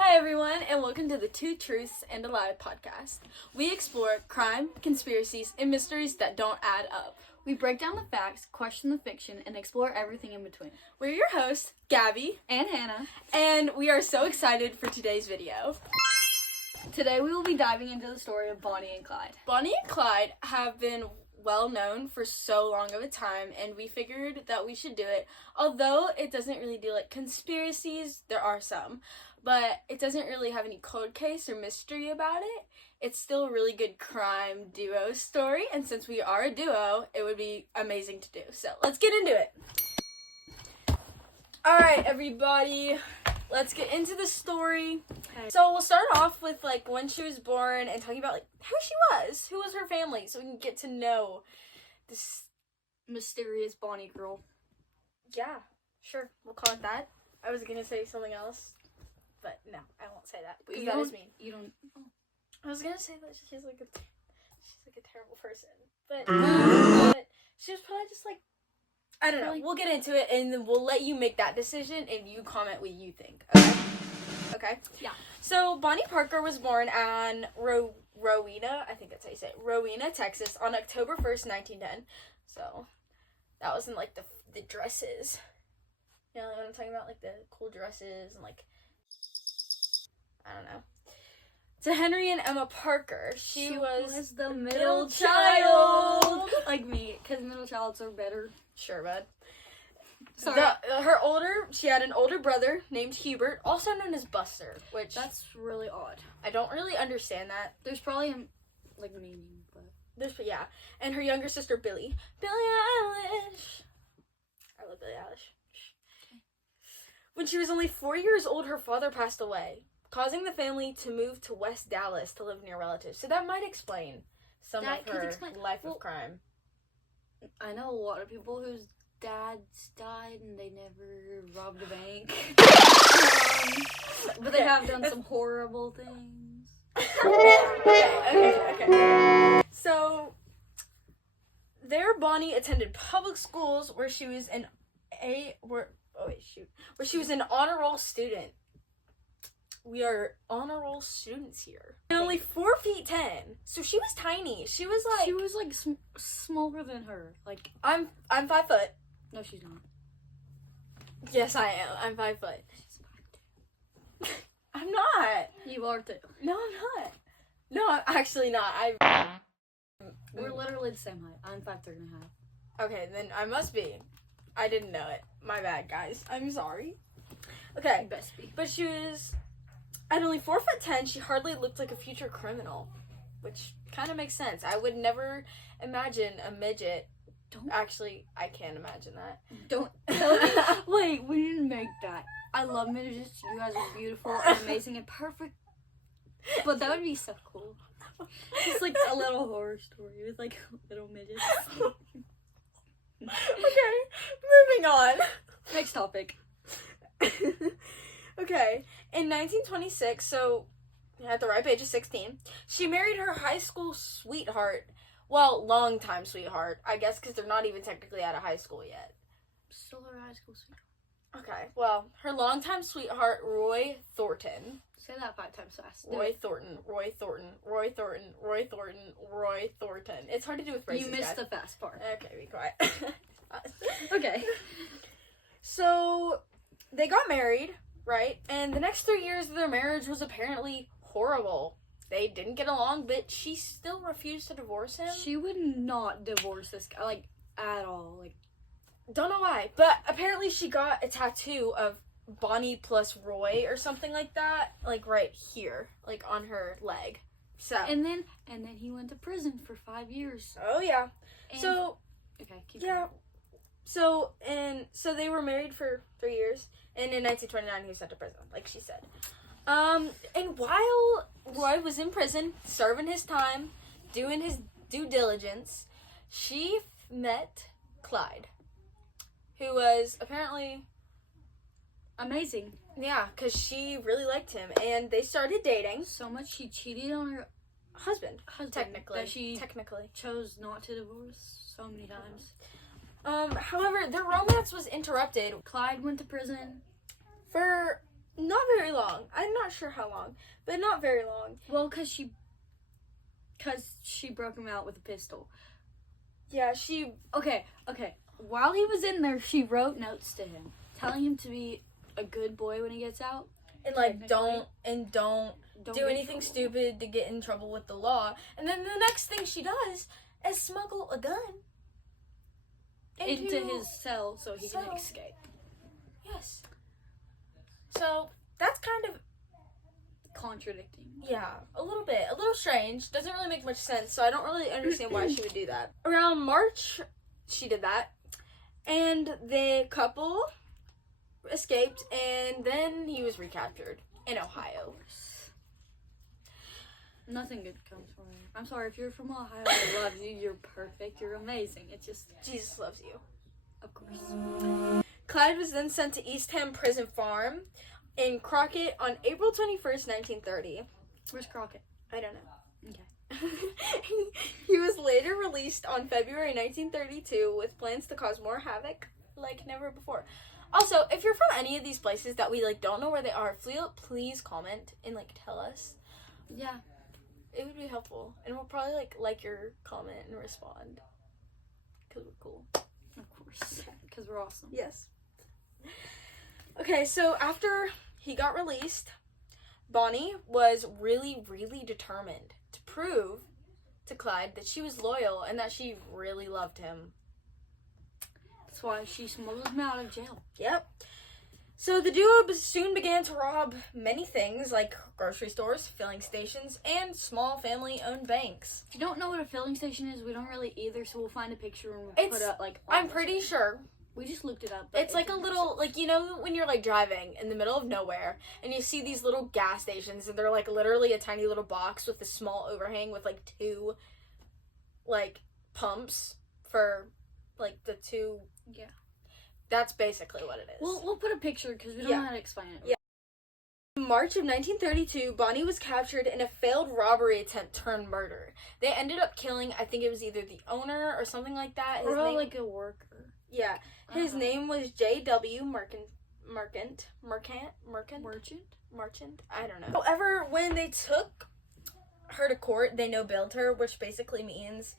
Hi everyone, and welcome to the Two Truths and a Lie podcast. We explore crime, conspiracies, and mysteries that don't add up. We break down the facts, question the fiction, and explore everything in between. We're your hosts, Gabby And Hannah. and we are so excited for today's video. Today we will be diving into the story of Bonnie and Clyde. Bonnie and Clyde have been well known for so long of a time, and we figured that we should do it. Although it doesn't really do like conspiracies, there are some, but it doesn't really have any cold case or mystery about it. It's still a really good crime duo story, and since we are a duo, it would be amazing to do. So let's get into it. Alright, everybody, let's get into the story. Okay. So we'll start off with like when she was born and talking about like who was her family, so we can get to know this Mysterious Bonnie girl. Yeah, sure, we'll call it that. I was gonna say something else, but no, I won't say that because that is mean. You don't. I was gonna say that she's like a terrible person, but she was probably just like, I don't know. We'll get into it and then we'll let you make that decision and you comment what you think. Okay. Yeah. So Bonnie Parker was born on Rowena, I think that's how you say it, Rowena, Texas, on October 1st, 1910. So that was in like the dresses. You know what I'm talking about? Like the cool dresses and like, I don't know. To Henry and Emma Parker, she was the middle child. Like me, because middle childs are better. Sure, bud. Sorry. She had an older brother named Hubert, also known as Buster, which That's really odd. I don't really understand that. There's probably like meaning, but Yeah. And her younger sister, Billie Eilish. I love Billie Eilish. When she was only 4 years old, her father passed away, causing the family to move to West Dallas to live near relatives. So that might explain some of her life of crime. I know a lot of people whose dads died and they never robbed a bank. But they have done some horrible things. Okay. So, there Bonnie attended public schools where she was an honor roll student. We are honor roll students here. And only 4'10", so she was tiny. She was like smaller than her. Like I'm 5 foot. no, she's not. Yes, I am. I'm 5 foot. I'm not. You are too. No, I'm not. No, I'm actually not. We're literally the same height. I'm 5'3.5". Okay, then I must be. I didn't know it. My bad, guys. I'm sorry. Okay, Best be. but she was at only 4'10". She hardly looked like a future criminal, which kind of makes sense. I would never imagine a midget. Actually, I can't imagine that. Don't tell me. Wait, we didn't make that. I love midgets. You guys are beautiful and amazing and perfect. But that would be so cool. It's like a little horror story with like little midgets. Okay, moving on. Next topic. Okay, in 1926, so at the ripe age of 16, she married her high school sweetheart. Well, longtime sweetheart, I guess, because they're not even technically out of high school yet. Still her high school sweetheart. Okay, well, her longtime sweetheart, Roy Thornton. Say that 5 times fast. Roy Thornton. It's hard to do with braces, You missed guys. the fast part. Okay, be quiet. Okay. So, they got married, right? And the next 3 years of their marriage was apparently horrible. They didn't get along, but she still refused to divorce him. She would not divorce this guy, like, at all. Like, don't know why, but apparently she got a tattoo of Bonnie plus Roy or something like that, like right here, like on her leg. So and then he went to prison for 5 years. Oh yeah. And, so okay, keep yeah. going. So they were married for 3 years, and in 1929 he was sent to prison, like she said. And while Roy was in prison, serving his time, doing his due diligence, she met Clyde, who was apparently amazing. Yeah, because she really liked him, and they started dating. So much she cheated on her husband technically. that she technically chose not to divorce so many times. However, their romance was interrupted. Clyde went to prison For Not very long. I'm not sure how long, but not very long. Well, because she broke him out with a pistol. Yeah, she... Okay. While he was in there, she wrote notes to him, telling him to be a good boy when he gets out. And, like, don't do anything stupid to get in trouble with the law. And then the next thing she does is smuggle a gun into his cell so he can escape. Yes. So, that's kind of... contradicting. Yeah, a little bit. A little strange. Doesn't really make much sense, so I don't really understand why she would do that. Around March, she did that. And the couple escaped, and then he was recaptured in Ohio. Nothing good comes from it. I'm sorry, if you're from Ohio, I love you. You're perfect. You're amazing. It's just... Jesus loves you. Of course. Clyde was then sent to Eastham Prison Farm in Crockett on April 21st, 1930. Where's Crockett? I don't know. Okay. He was later released on February 1932 with plans to cause more havoc like never before. Also, if you're from any of these places that we, like, don't know where they are, please comment and, like, tell us. Yeah. It would be helpful. And we'll probably, like your comment and respond. Because we're cool. Of course. Because we're awesome. Yes. Okay, so after he got released, Bonnie was really, really determined to prove to Clyde that she was loyal and that she really loved him. That's why she smuggled him out of jail. Yep. So the duo soon began to rob many things like grocery stores, filling stations, and small family-owned banks. If you don't know what a filling station is, we don't really either, so we'll find a picture and we'll put up, like... I'm pretty sure. We just looked it up. It's like a little, like, you know, when you're, like, driving in the middle of nowhere, and you see these little gas stations, and they're, like, literally a tiny little box with a small overhang with, like, two, like, pumps for, like, the two... Yeah. That's basically what it is. We'll put a picture, because we don't know how to explain it. Yeah. In March of 1932, Bonnie was captured in a failed robbery attempt turned murder. They ended up killing, I think it was either the owner or something like that. Or like a worker. Yeah. His name was J.W. Merchant. I don't know. However, when they took her to court, they no-bailed her, which basically means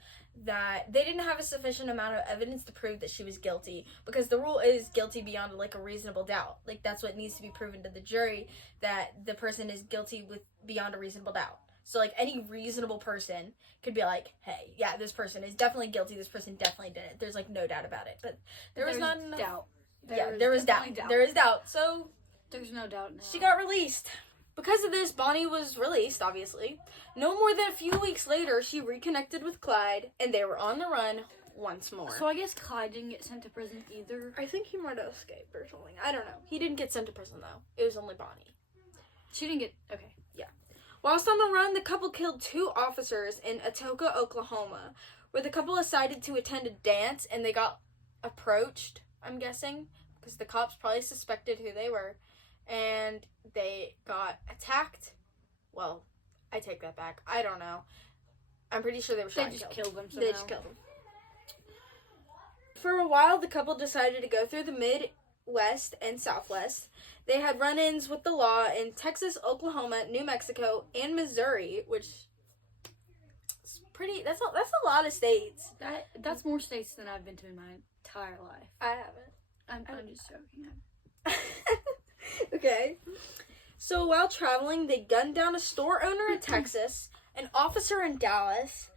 that they didn't have a sufficient amount of evidence to prove that she was guilty, because the rule is guilty beyond, like, a reasonable doubt. Like, that's what needs to be proven to the jury, that the person is guilty with beyond a reasonable doubt. So, like, any reasonable person could be like, hey, yeah, this person is definitely guilty, this person definitely did it. There's, like, no doubt about it. But there's not enough doubt. There was doubt. There is doubt. So there's no doubt now. She got released. Because of this, Bonnie was released, obviously. No more than a few weeks later, she reconnected with Clyde, and they were on the run once more. So I guess Clyde didn't get sent to prison either. I think he might have escaped or something. I don't know. He didn't get sent to prison, though. It was only Bonnie. She didn't get... Okay. Yeah. Whilst on the run, the couple killed 2 officers in Atoka, Oklahoma, where the couple decided to attend a dance, and they got approached, I'm guessing, because the cops probably suspected who they were, and they got attacked. Well, I take that back. I don't know. I'm pretty sure they were shot and killed. They just killed them somehow. They just killed them. For a while, the couple decided to go through the Midwest and Southwest. They had run-ins with the law in Texas, Oklahoma, New Mexico, and Missouri, which is pretty... That's a lot of states. That's more states than I've been to in my entire life. I haven't. I'm just joking. Okay. So while traveling, they gunned down a store owner in Texas, an officer in Dallas,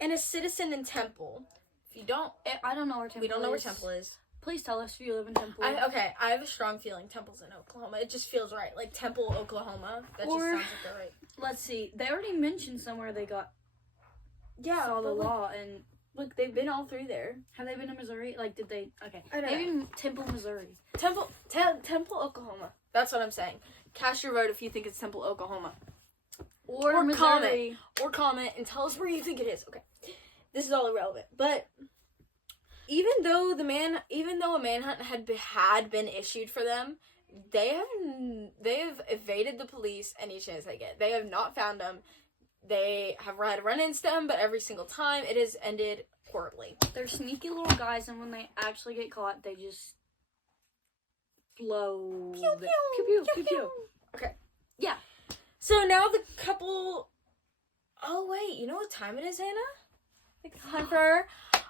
and a citizen in Temple. If you don't... I don't know where Temple is. We don't know where Temple is. Please tell us if you live in Temple. I have a strong feeling Temple's in Oklahoma. It just feels right. Like, Temple, Oklahoma. That just sounds like they're right. Let's see. They already mentioned somewhere they saw the law, and... Look, they've been all through there. Have they been to Missouri? Like, did they... Okay. I don't Maybe Temple, Missouri. Temple, Oklahoma. That's what I'm saying. Cast your vote if you think it's Temple, Oklahoma. Or Missouri. Comment and tell us where you think it is. Okay. This is all irrelevant. But even though a manhunt had been issued for them, they have evaded the police any chance they get. They have not found them. They have had run-ins to them, but every single time it has ended horribly. They're sneaky little guys, and when they actually get caught, they just explode. Pew, pew, pew, pew, pew, pew. Okay. Yeah. So now the couple. Oh wait, you know what time it is, Hannah? It's time for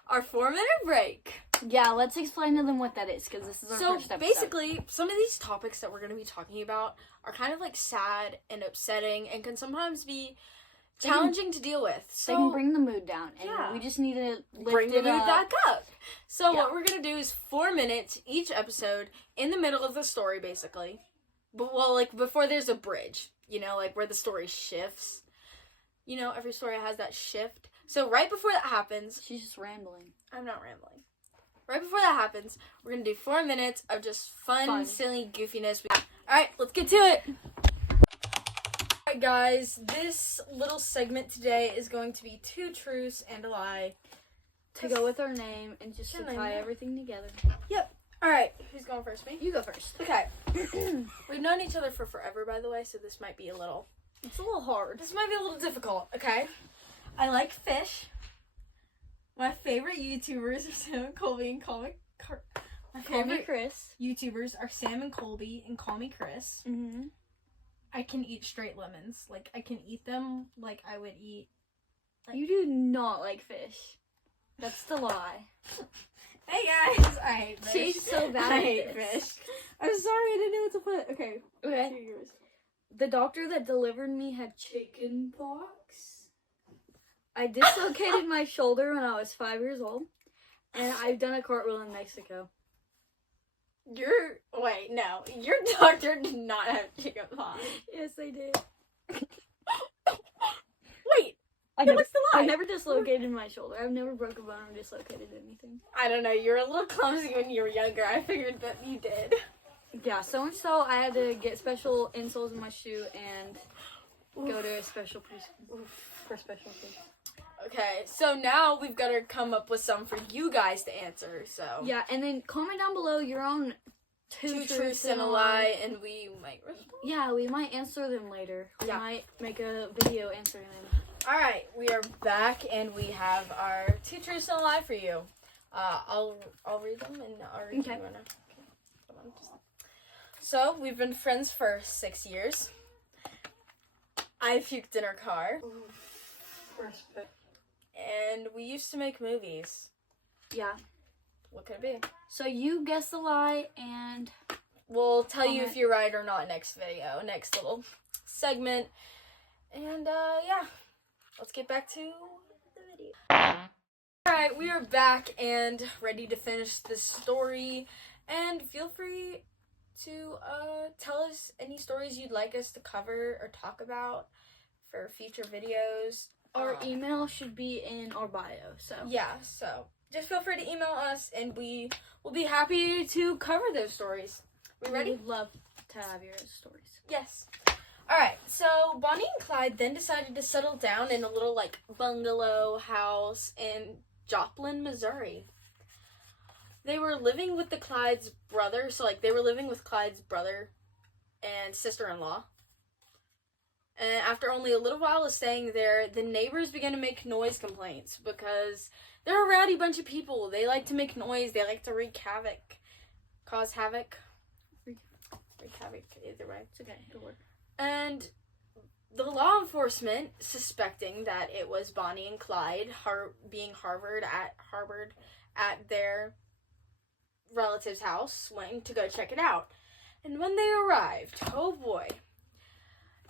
our 4-minute break. Yeah, let's explain to them what that is, because this is our first episode. Basically, some of these topics that we're going to be talking about are kind of like sad and upsetting and can sometimes be challenging to deal with. So they can bring the mood down, and yeah. we just need to bring the mood back up. So Yeah. what we're going to do is 4 minutes each episode in the middle of the story, basically. But, well, like before there's a bridge, you know, like where the story shifts. You know, every story has that shift. So right before that happens... She's just rambling. I'm not rambling. Right before that happens, we're going to do 4 minutes of just fun, silly goofiness. Alright, let's get to it! Alright guys, this little segment today is going to be 2 truths and a lie. To go with our name and just to tie everything together. Yep. Alright, who's going first? Me? You go first. Okay. We've known each other for forever, by the way, so this might be a little... It's a little hard. This might be a little difficult, okay? I like fish. My favorite YouTubers are Sam and Colby and Call Me Chris. YouTubers are Sam and Colby and Call Me Chris. Mm-hmm. I can eat straight lemons. Like, I can eat them like I would eat... Like... You do not like fish. That's the lie. Hey guys! I hate fish. She's so bad I at hate this. fish. I'm sorry, I didn't know what to put. Okay. Okay. The doctor that delivered me had chicken pox. I dislocated my shoulder when I was 5 years old, and I've done a cartwheel in Mexico. Your doctor did not have chicken pox. Yes, I did. Wait, what's the lie? I never dislocated my shoulder. I've never broke a bone or dislocated anything. I don't know, you were a little clumsy when you were younger. I figured that you did. Yeah, so much so I had to get special insoles in my shoe and go to a special preschool for special kids. Okay, so now we've got to come up with some for you guys to answer, so... Yeah, and then comment down below your own two truths and a lie, and we might respond. Yeah, we might answer them later. We might make a video answering them. Alright, we are back, and we have our 2 truths and a lie for you. I'll read them, and I'll read them. Okay. Hold on, So, we've been friends for 6 years. I puked in her car. And we used to make movies. Yeah. What could it be? So you guess the lie, and we'll tell you if you're right or not next video, next little segment. And yeah, let's get back to the video. Alright, we are back and ready to finish this story. And feel free to tell us any stories you'd like us to cover or talk about for future videos. Our email should be in our bio, so. Yeah, so just feel free to email us, and we will be happy to cover those stories. We ready? We'd love to have your stories. Yes. Alright, so Bonnie and Clyde then decided to settle down in a little, like, bungalow house in Joplin, Missouri. They were living with Clyde's brother, so, like, they were living with Clyde's brother and sister-in-law. And after only a little while of staying there, the neighbors began to make noise complaints because they're a rowdy bunch of people. They like to make noise. They like to wreak havoc. Cause havoc. Wreak havoc, either way. It's okay, it'll work. And the law enforcement, suspecting that it was Bonnie and Clyde being harbored at their relative's house, went to go check it out. And when they arrived, oh boy,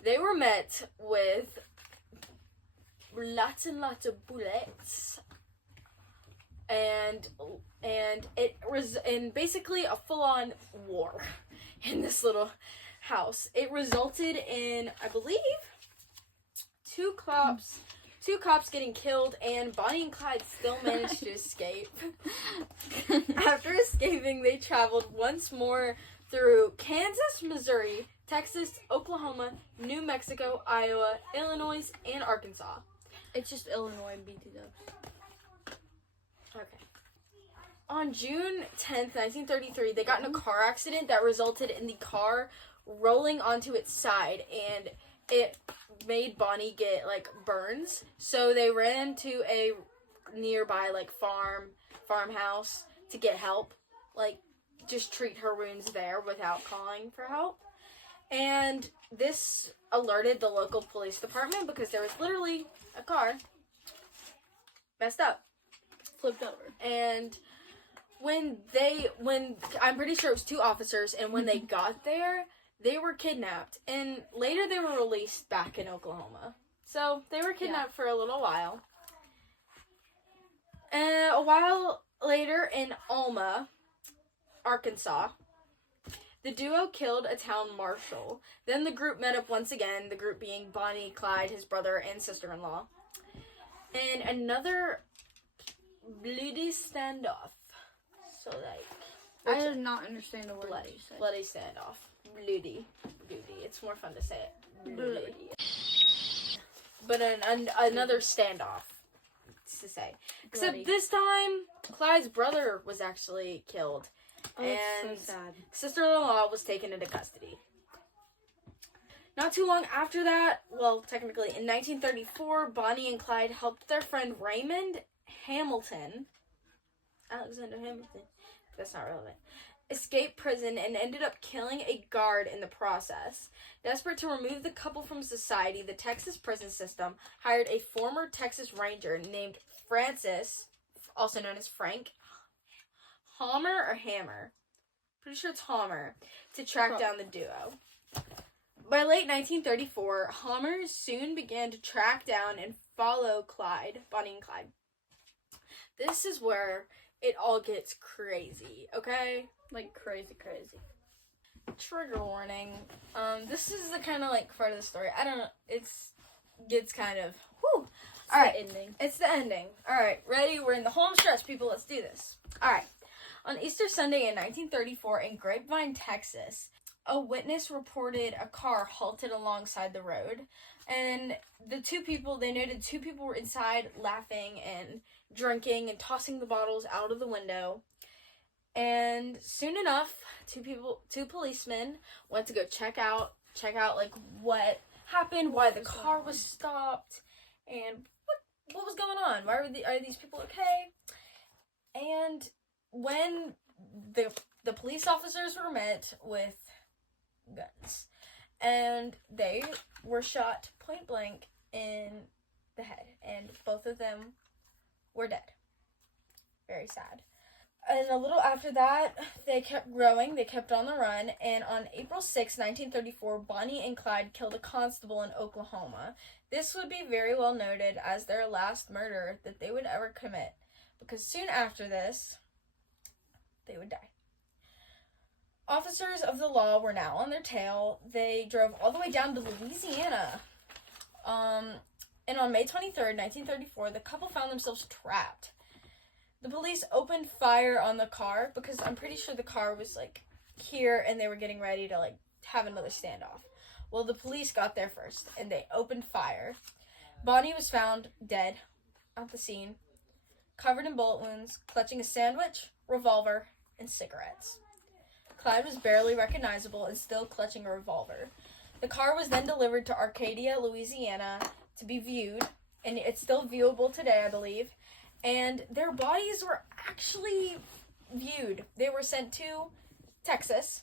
they were met with lots and lots of bullets, and it was in basically a full-on war in this little house. It resulted in, I believe, two cops getting killed, and Bonnie and Clyde still managed to escape. After escaping, they traveled once more through Kansas, Missouri, Texas, Oklahoma, New Mexico, Iowa, Illinois, and Arkansas. It's just Illinois and BT dubs. Okay. On June 10th, 1933, they got in a car accident that resulted in the car rolling onto its side, and it made Bonnie get, like, burns. So they ran to a nearby, like, farmhouse to get help. Like, just treat her wounds there without calling for help. And this alerted the local police department because there was literally a car messed up, Flipped over. and when I'm pretty sure it was 2 officers, and when they got there, they were kidnapped, and later they were released back in Oklahoma. So they were kidnapped for a little while. And a while later in Alma, Arkansas, the duo killed a town marshal. Then the group met up once again, the group being Bonnie, Clyde, his brother, and sister-in-law. And another bloody standoff. So, I did not understand the word bloody. you said. Bloody standoff. Bloody. It's more fun to say it. Bloody. But another standoff, to say. Except Bloody. this time, Clyde's brother was actually killed. Oh, and that's so sad. sister-in-law was taken into custody. Not too long after that, well, technically, in 1934, Bonnie and Clyde helped their friend Raymond Alexander Hamilton, that's not relevant, escape prison and ended up killing a guard in the process. Desperate to remove the couple from society, the Texas prison system hired a former Texas Ranger named Francis, also known as Frank, Hammer, pretty sure it's Hammer, to track down the duo. By late 1934, Hammer soon began to track down and follow Bonnie and Clyde. This is where it all gets crazy, okay? Like, crazy. Trigger warning. This is the kind of, part of the story. I don't know, gets kind of, whew. Alright, Ending. it's the ending. Alright, ready? We're in the home stretch, people. Let's do this. Alright. On Easter Sunday in 1934 in Grapevine, Texas, a witness reported a car halted alongside the road. And they noted 2 people were inside laughing and drinking and tossing the bottles out of the window. And soon enough, 2 policemen went to go check out what happened, why the car was stopped, and what was going on. Why are these people okay? And when the police officers were met with guns, and they were shot point blank in the head, and both of them were dead. Very sad. And a little after that, they kept growing, they kept on the run, and on April 6, 1934, Bonnie and Clyde killed a constable in Oklahoma. This would be very well noted as their last murder that they would ever commit, because soon after this, they would die. Officers of the law were now on their tail. They drove all the way down to Louisiana. And on May 23rd, 1934, the couple found themselves trapped. The police opened fire on the car because I'm pretty sure the car was, here and they were getting ready to, have another standoff. Well, the police got there first and they opened fire. Bonnie was found dead at the scene, covered in bullet wounds, clutching a sandwich, revolver, and cigarettes. Clyde was barely recognizable and still clutching a revolver. The car was then delivered to Arcadia, Louisiana, to be viewed, and it's still viewable today, I believe. And their bodies were actually viewed. They were sent to Texas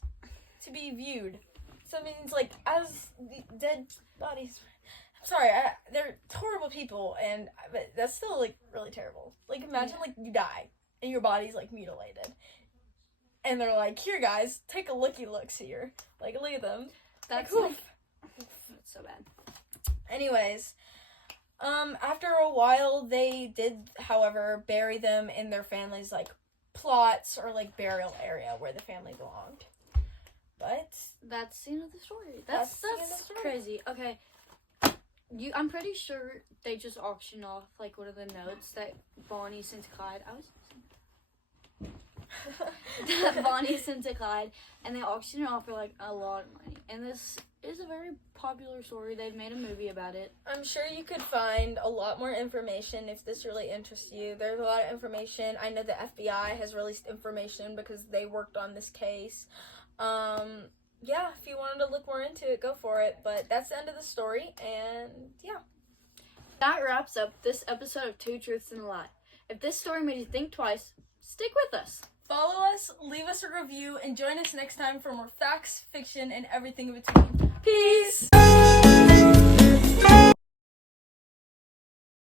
to be viewed. So it means, as the dead bodies. I'm sorry, they're horrible people, but that's still, really terrible. Imagine, you die, and your body's, mutilated. And they're like, here, guys, take a looky-looks here. Look at them. That's, oof. That's so bad. Anyways, after a while, they did, however, bury them in their family's, plots or, burial area where the family belonged. But that's the end of the story. That's the end of the story. Crazy. Okay. I'm pretty sure they just auctioned off, one of the notes that Bonnie sent to Clyde. That Bonnie sent to Clyde, and they auctioned it off for, a lot of money. And this is a very popular story. They've made a movie about it. I'm sure you could find a lot more information if this really interests you. There's a lot of information. I know the FBI has released information because they worked on this case. Yeah, if you wanted to look more into it, go for it. But that's the end of the story, and yeah. That wraps up this episode of Two Truths and a Lie. If this story made you think twice, stick with us. Follow us, leave us a review, and join us next time for more facts, fiction, and everything in between. Peace!